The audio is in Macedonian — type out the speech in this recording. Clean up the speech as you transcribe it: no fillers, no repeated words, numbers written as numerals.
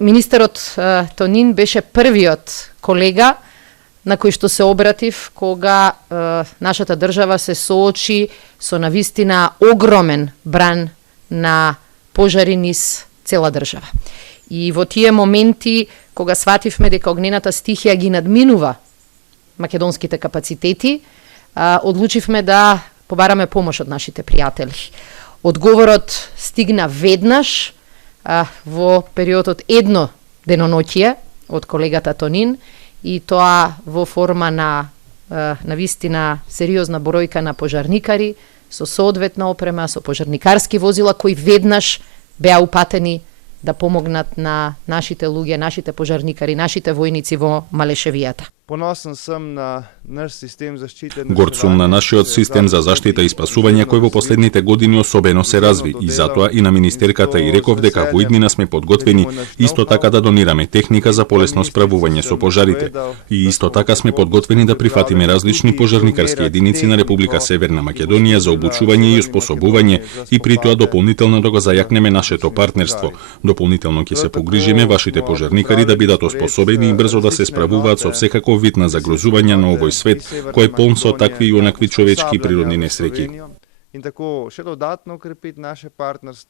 Министерот Тонин беше првиот колега на кој што се обратив кога нашата држава се соочи со навистина огромен бран на пожари низ цела држава. И во тие моменти, кога свативме дека огнената стихија ги надминува македонските капацитети, одлучивме да побараме помош од нашите пријатели. Одговорот стигна веднаш во периодот едно деноноќие од колегата Тонин, и тоа во форма на навистина сериозна бројка на пожарникари со соодветна опрема, со пожарникарски возила кои веднаш беа упатени да помогнат на нашите луѓе, нашите пожарникари, нашите војници во Малешевијата. Поносен сум на наш систем заштита. Горд сум на нашиот систем за заштита и спасување кој во последните години особено се разви и затоа и на министерката и реков дека во иднина сме подготвени исто така да донираме техника за полесно справување со пожарите и исто така сме подготвени да прифатиме различни пожарникарски единици на Република Северна Македонија за обучување и оспособување и при тоа дополнително да го зајакнеме нашето партнерство. Дополнително ќе се погрижиме вашите пожарникари да бидат оспособени и брзо да се справуваат со секаков вид на загрозување на овој свет, кој е полн со такви и онакви човечки и природни несреќи. И тако ще додатно укрепит наше партнерство.